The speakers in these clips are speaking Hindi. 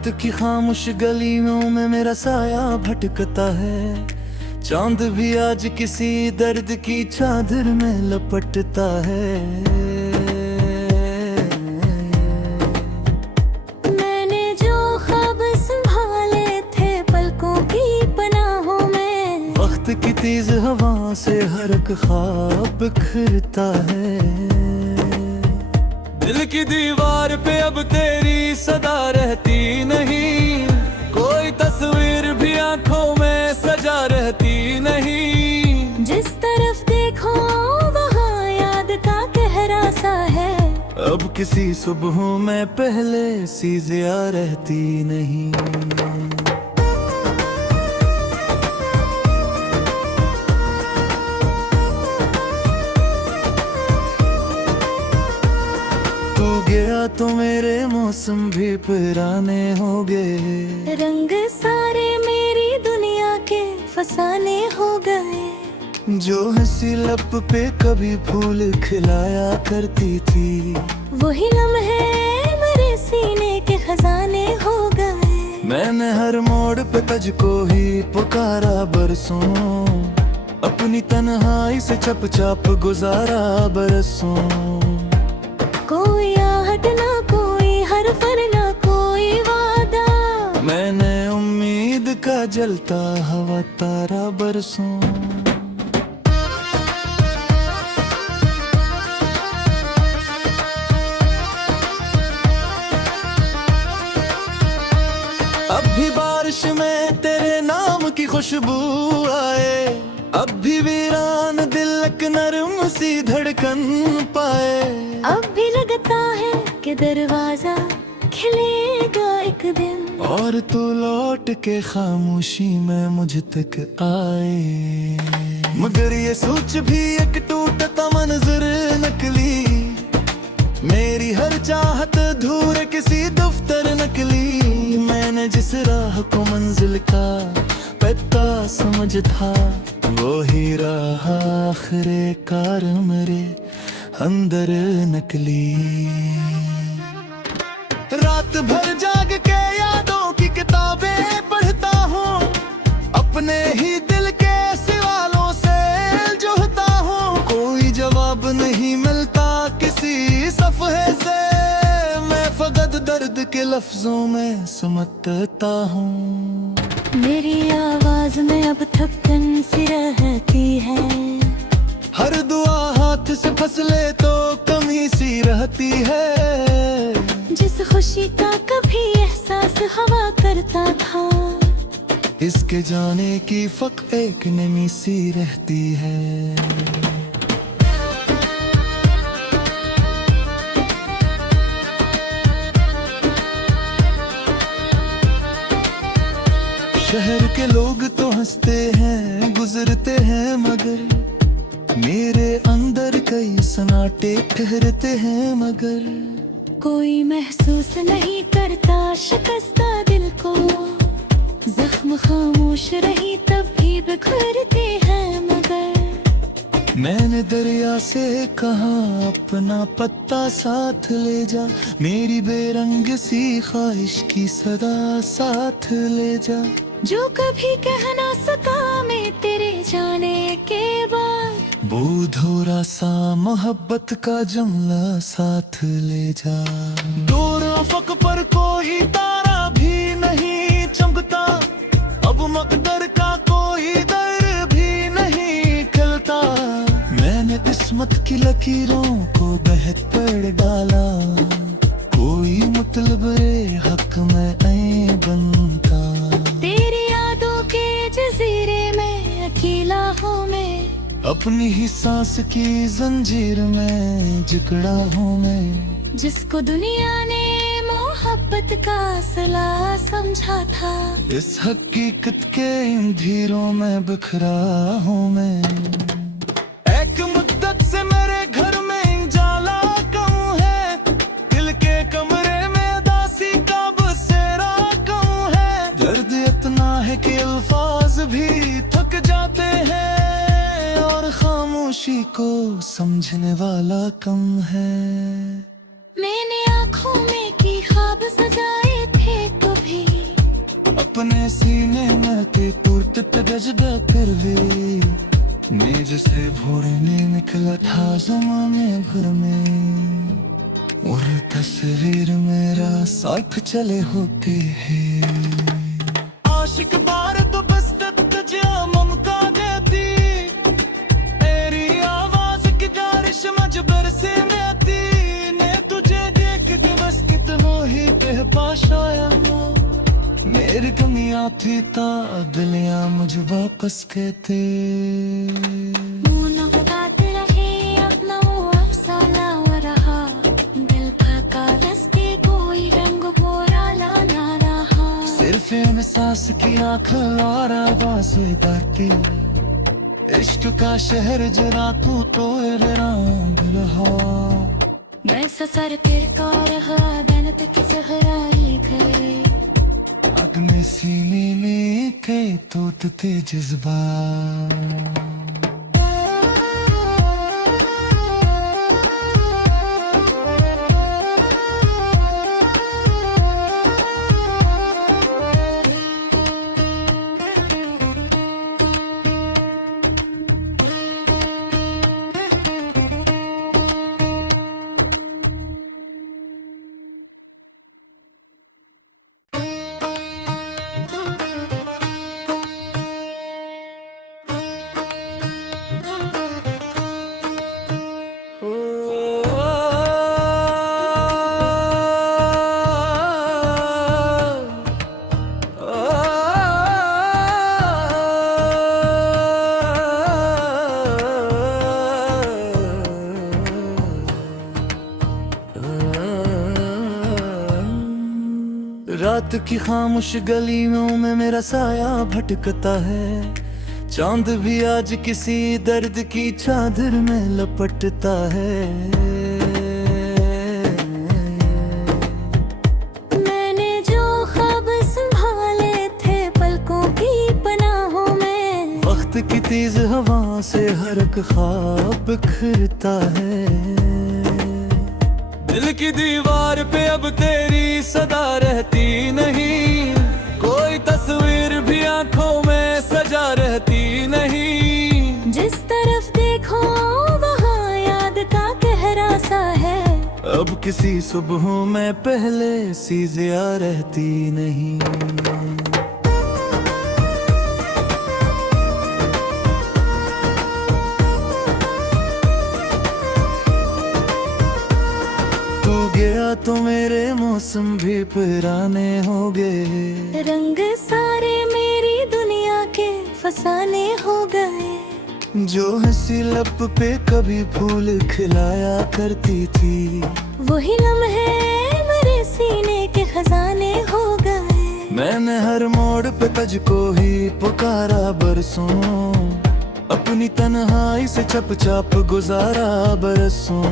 रात की खामोश गलियों में मेरा साया भटकता है। चांद भी आज किसी दर्द की चादर में लपटता है। मैंने जो ख्वाब संभाले थे पलकों की पनाहों में, वक्त की तेज हवा से हर एक ख्वाब बिखरता है। दिल की दीवार पे अब तेरी सदा रहती नहीं, कोई तस्वीर भी आंखों में सजा रहती नहीं। जिस तरफ देखो वहाँ याद का गहरा सा है। अब किसी सुबह में पहले सी जिया रहती नहीं। तू गया तो मेरे मौसम भी पुराने हो गए। रंग सारे मेरी दुनिया के फसाने हो गए। जो हंसी लब पे कभी फूल खिलाया करती थी, वही लम्हे मेरे सीने के खजाने हो गए। मैंने हर मोड़ पे तुझको ही पुकारा बरसों, अपनी तन्हाई से चुपचाप गुजारा बरसों। कोई आहट ना कोई हर्फ ना कोई वादा, मैंने उम्मीद का जलता हवा तारा बरसों। अब भी बारिश में तेरे नाम की खुशबू आए, अब भी वीरान दिल एक नरम सी धड़कन पाए। अब भी लगता है कि दरवाजा खिलेगा एक दिन, और तू लौट के खामोशी में मुझ तक आए। मगर ये सोच भी एक टूटता मंजर नकली, मेरी हर चाहत धूर किसी दफ्तर नकली। मैंने जिस राह को मंजिल का पता समझ था, वो ही राह आखिरे कार मेरे अंदर नकली। रात भर जाग के यादों की किताबें पढ़ता हूँ, अपने ही दिल के सवालों से जोहता हूँ। कोई जवाब नहीं मिलता किसी सफ़हे से, मैं फकत दर्द के लफ्जों में समझता हूँ। मेरी आवाज में अब थकन सी रहती है। हर दुआ हाथ से फसले तो कमी सी रहती है। जिस खुशी का कभी एहसास हवा करता था, इसके जाने की फक एक नमी सी रहती है। शहर के लोग तो हंसते हैं गुजरते हैं, मगर मेरे अंदर कई सन्नाटे ठहरते हैं। मगर कोई महसूस नहीं करता शिकस्ता दिल को, जख्म खामोश रही तब भी बिखरते हैं। मगर मैंने दरिया से कहा अपना पत्ता साथ ले जा, मेरी बेरंग सी ख्वाहिश की सदा साथ ले जा। जो कभी कह ना सका मैं तेरे जाने के बाद, बूढ़ोरा सा मोहब्बत का जुमला साथ ले जा। दूर अफक पर कोई तारा भी नहीं चमकता, अब मकदर का कोई दर भी नहीं खिलता। मैंने किस्मत की लकीरों को बेहतर डाला, कोई मतलब हक में ऐ बनता। तेरी यादों के जजीरे में अकेला हूँ मैं, अपनी ही सांस की जंजीर में जकड़ा हूँ मैं। जिसको दुनिया ने मोहब्बत का असला समझा था, इस हकीकत के इन धीरों में बिखरा हूँ मैं। एक मुद्दत से मेरे घर में जाला कम है, दिल के कमरे में दासी का बसेरा कम है। दर्द इतना है कि अल्फाज भी थक जाते हैं, और खामोशी को समझने वाला कम है। मैंने आँखों में की ख्वाब सजाए थे कभी, अपने सीने में ते टूटते जज्बा कर भी मेज से भोरने निकला था ज़माने भर में और तस्वीर मेरा साथ चले होते हैं आशिक बार तो बस तजिया ममका देती तेरी आवाज की गारिश मजबर से आती ने तुझे देख के बस कितनो ही कह पाशाया मेरी कमियां थी ता दिलियां मुझ वापस कहते मुनाफात रहे अपना वो अफसाना हो रहा दिल का कागज के कोई रंग पूरा लाना रहा सिर्फ एहसास की आँख और आवाज करती इश्क का शहर जरा तू तो रंग रहा मैं ससर किरकार हादनत की सहराई घरे अग में सीने में के तोतते जज्बा रात की खामोश गलियों में मेरा साया भटकता है चांद भी आज किसी दर्द की चादर में लपटता है मैंने जो ख्वाब संभाले थे पलकों की पनाहों में वक्त की तेज हवा से हर एक ख्वाब बिखरता है दिल की दीवार पे अब तेरी सदा रहती नहीं कोई तस्वीर भी आंखों में सजा रहती नहीं जिस तरफ देखो वहाँ याद का गहरा सा है अब किसी सुबहों में पहले सी जिया रहती नहीं गया तो मेरे मौसम भी पुराने हो गए रंग सारे मेरी दुनिया के फसाने हो गए जो हंसी लब पे कभी फूल खिलाया करती थी वही लम्हे मेरे सीने के खजाने हो गए मैंने हर मोड़ पे तुझको ही पुकारा बरसों अपनी तन्हाई से चुपचाप गुजारा बरसों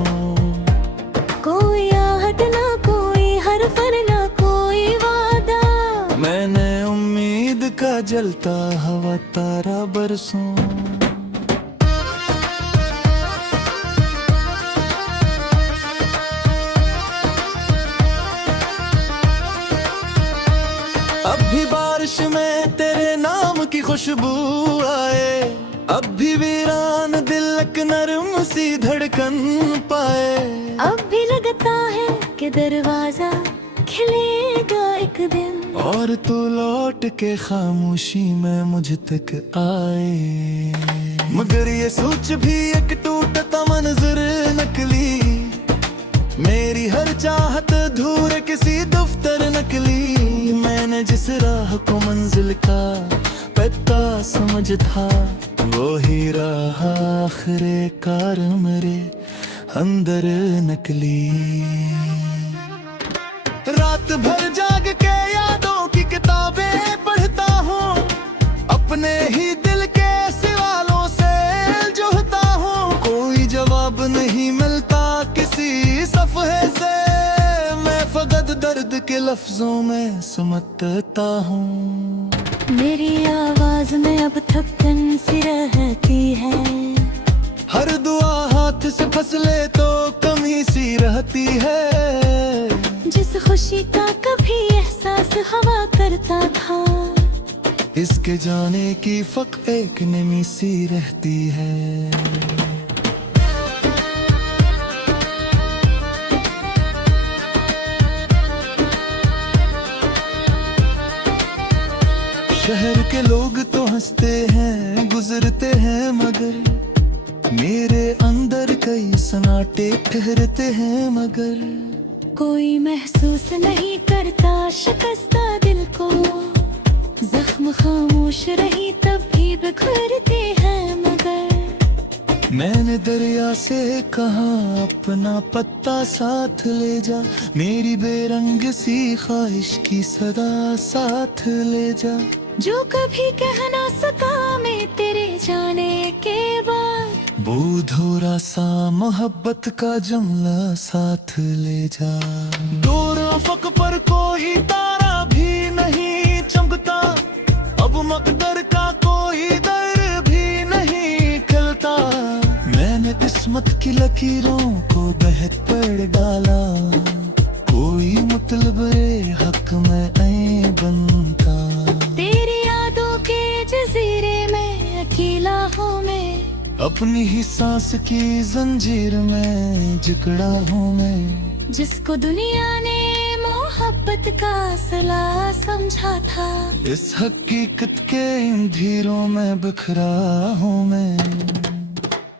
कोई आहट ना कोई हर्फ ना कोई वादा मैंने उम्मीद का जलता हवा तारा बरसों अब भी बारिश में तेरे नाम की खुशबू आए अब भी वीरान दिल एक नरम सी धड़कन पाए अब भी लगता है कि दरवाजा खिलेगा एक दिन और तू लौट के खामोशी में मुझ तक आए मगर ये सोच भी एक टूटता मंजर नकली मेरी हर चाहत धूर किसी दफ्तर नकली मैंने जिस राह को मंजिल का पता समझ था वो ही राह आखिरे कार मेरे अंदर नकली रात भर जाग के यादों की किताबें पढ़ता हूँ अपने ही दिल के सवालों से जोहता हूँ कोई जवाब नहीं मिलता किसी सफ़े से मैं फकत दर्द के लफ्जों में समझता हूँ मेरी आवाज में अब थकन सी रहती है हर दुआ हाथ से फसले तो कमी सी रहती है जिस खुशी का कभी एहसास हवा करता था इसके जाने की फक एक नमी सी रहती है। शहर के लोग तो हंसते हैं गुजरते हैं, मगर मेरे अंदर कई सन्नाटे ठहरते हैं। मगर कोई महसूस नहीं करता शिकस्ता दिल को, जख्म खामोश रही तब भी बिखरते हैं। मगर मैंने दरिया से कहा अपना पत्ता साथ ले जा, मेरी बेरंग सी ख्वाहिश की सदा साथ ले जा। जो कभी कह ना सका मैं तेरे जाने के बाद, बूढ़ोरा सा मोहब्बत का जमला साथ ले जा। दूर अफक पर कोई तारा भी नहीं चमकता, अब मकदर का कोई दर भी नहीं खिलता। मैंने किस्मत की लकीरों को बहक पर डाला, कोई मतलब हक में ऐ बनता। तेरी यादों के जजीरे में अकेला हूँ मैं, अपनी ही सांस की जंजीर में जकड़ा हूँ मैं। जिसको दुनिया ने मोहब्बत का असला समझा था, इस हकीकत के इन धीरों में बिखरा हूँ मैं।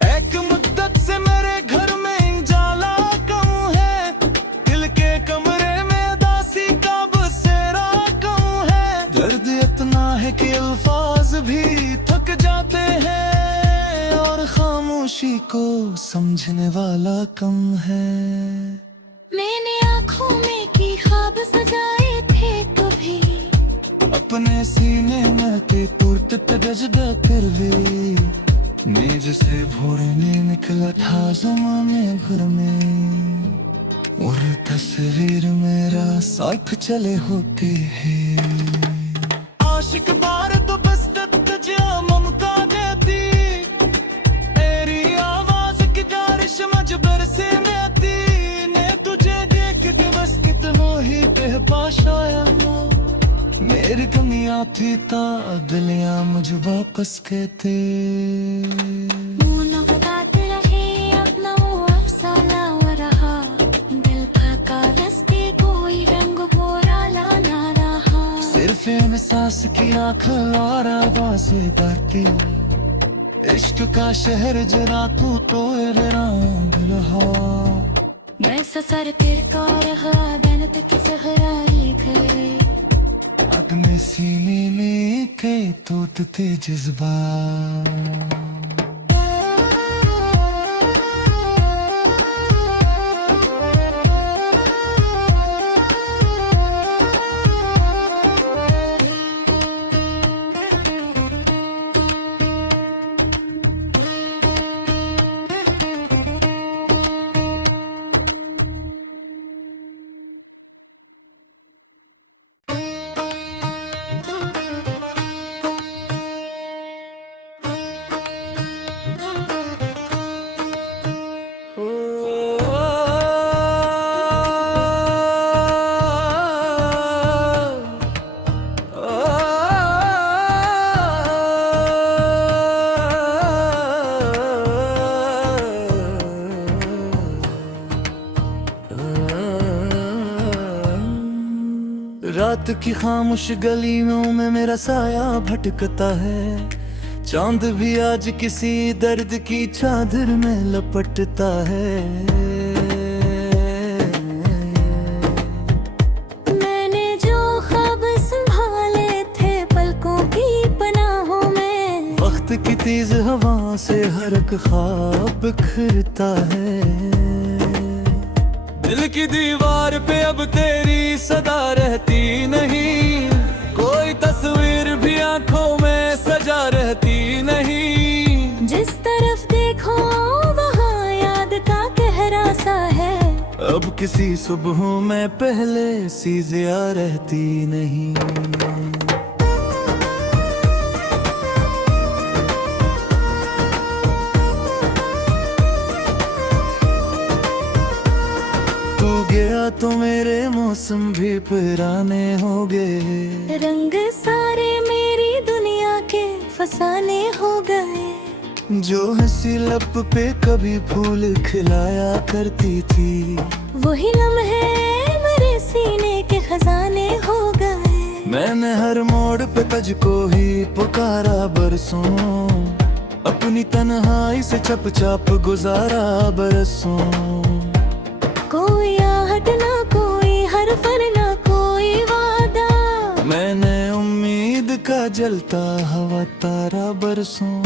एक मुद्दत से मेरे घर में जाला कम है, दिल के कमरे में दासी का बसेरा कम है। दर्द इतना है कि अल्फाज भी थक जाते हैं, और खामोशी को समझने वाला कम है। मैंने आँखों में की ख्वाब सजाए थे कभी, अपने सीने में के टूटते जज्बा कर भी, मैं जैसे भोरने निकला था ज़माने भर में, और तस्वीर मेरा साथ चले होते हैं। आशिक बार तो बस तजिया ममता देती, तेरी आवाज की जारिश मजबर से आती ने तुझे देख दिवस कितना ही बेह पाशाया। मेरी कमियां थी ता दिलियां मुझ वापस कहते। मुलाकात रहे अपना वो अफसाना हो रहा, दिल का कागज पे कोई रंग भोरा लाना रहा। सिर्फ एहसास की आँख और आवाज़ें गाती, इश्क का शहर जरा तू तो रंग रहा। मैं ससर तिरका रहा गनत की सहराई गए, आग में सीने में के तोड़ते जज्बा। रात की खामोश गलियों में मेरा साया भटकता है, चांद भी आज किसी दर्द की चादर में लपटता है। मैंने जो ख्वाब संभाले थे पलकों की पनाहों में, वक्त की तेज हवा से हर एक ख्वाब बिखरता है। दिल की दीवार पे अब तेरी सदा रहती नहीं, कोई तस्वीर भी आंखों में सजा रहती नहीं। जिस तरफ देखो वहाँ याद का गहरा सा है, अब किसी सुबहों में पहले सी जिया रहती नहीं। तो मेरे मौसम भी पुराने हो गए, रंग सारे मेरी फसाने हो गए। जो हंसी लब पे कभी फूल खिलाया करती थी, वही लम्हे मेरे सीने के खजाने हो गए। मैंने हर मोड़ पे तुझको ही पुकारा बरसों, अपनी तन्हाई से चुपचाप गुजारा बरसों। कोई आहट ना कोई हरफ ना कोई वादा, मैंने उम्मीद का जलता हवा तारा बरसों।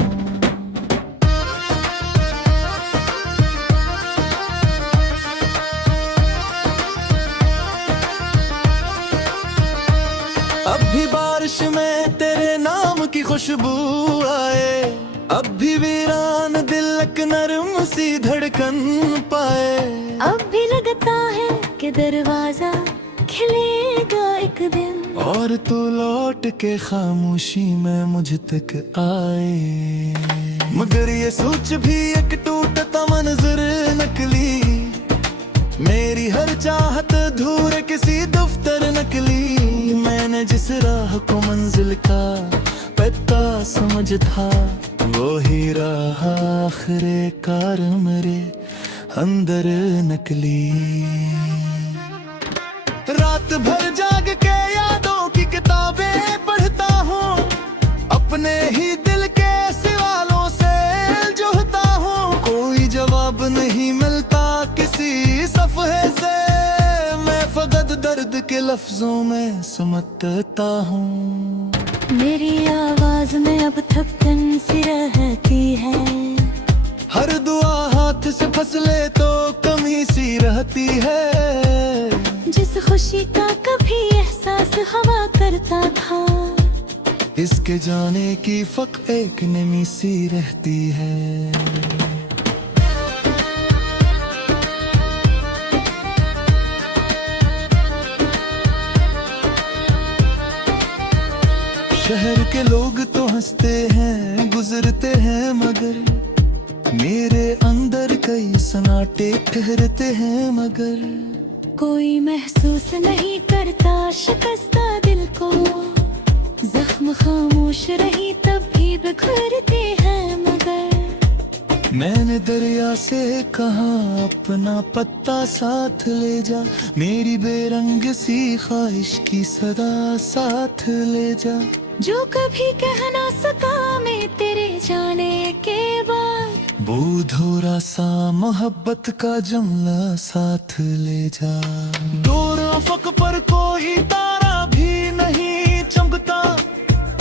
अब भी बारिश में तेरे नाम की खुशबू आए, अब भी वीरान दिल एक नरम सी धड़कन पाए। अब भी लगता है कि दरवाजा खिलेगा एक दिन, और तू लौट के खामोशी में मुझ तक आए। मगर ये सोच भी एक टूटता मंजर नकली, मेरी हर चाहत धूर किसी दफ्तर नकली। मैंने जिस राह को मंजिल का पता समझ था, वो ही राह आखिरे कार मेरे अंदर नकली। रात भर जाग के यादों की किताबें पढ़ता हूँ, अपने ही दिल के सवालों से जोहता हूँ। कोई जवाब नहीं मिलता किसी सफ़े से, मैं फकत दर्द के लफ्जों में समझता हूँ। मेरी आवाज में अब थपन सी रहती है, हर दुआ हाथ से फसले तो कमी सी रहती है। जिस खुशी का कभी एहसास हवा करता था, इसके जाने की फक एक नमी सी रहती है। शहर के लोग तो हंसते हैं गुजरते हैं, मगर मेरे अंदर कई सन्नाटे ठहरते हैं। मगर कोई महसूस नहीं करता शिकस्ता दिल को, जख्म खामोश रही तब भी बिखरते हैं। मगर मैंने दरिया से कहा अपना पत्ता साथ ले जा, मेरी बेरंग सी ख्वाहिश की सदा साथ ले जा। जो कभी कह ना सका मैं तेरे जाने के बाद, बूढ़ोरा सा मोहब्बत का जमला साथ ले जा। दूर अफक पर कोई तारा भी नहीं चमकता,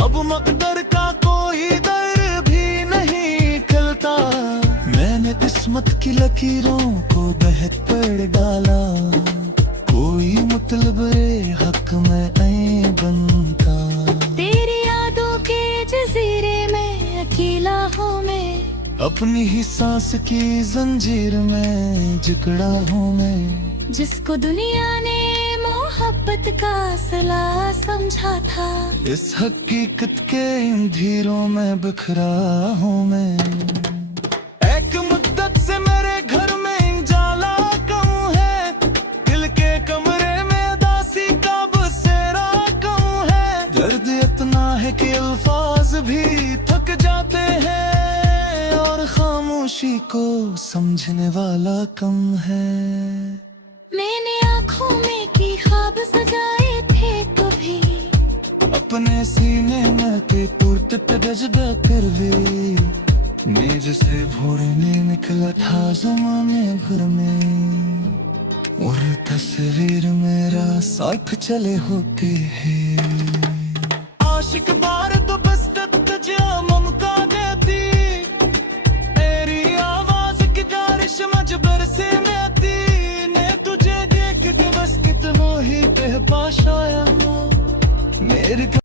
अब मकदर का कोई दर भी नहीं खिलता। मैंने किस्मत की लकीरों को बहक पर डाला, कोई मतलब हक में ऐ बनता। तेरी यादों के जजीरे में अकेला हूँ मैं, अपनी ही सांस की जंजीर में जकड़ा हूँ मैं। जिसको दुनिया ने मोहब्बत का असला समझा था, इस हकीकत के इन धीरों में बिखरा हूँ मैं। एक मुद्दत से मेरे घर में जाला कम है, दिल के कमरे में दासी का बसेरा कम है। दर्द इतना है कि अल्फाज भी थक जाते हैं, और खामोशी को समझने वाला कम है। मैंने आँखों में की ख्वाब सजाए थे कभी, अपने सीने में के टूटते जज्बा कर वे, मेज से भोरने निकला था ज़माने भर में, और तस्वीर मेरा साथ चले होते हैं। आशिक बार तो बस तज्या ममका देती, तेरी आवाज की बारिश मजबर से आती ने, तुझे देख के बस कितना ही बेपाश आया मेरे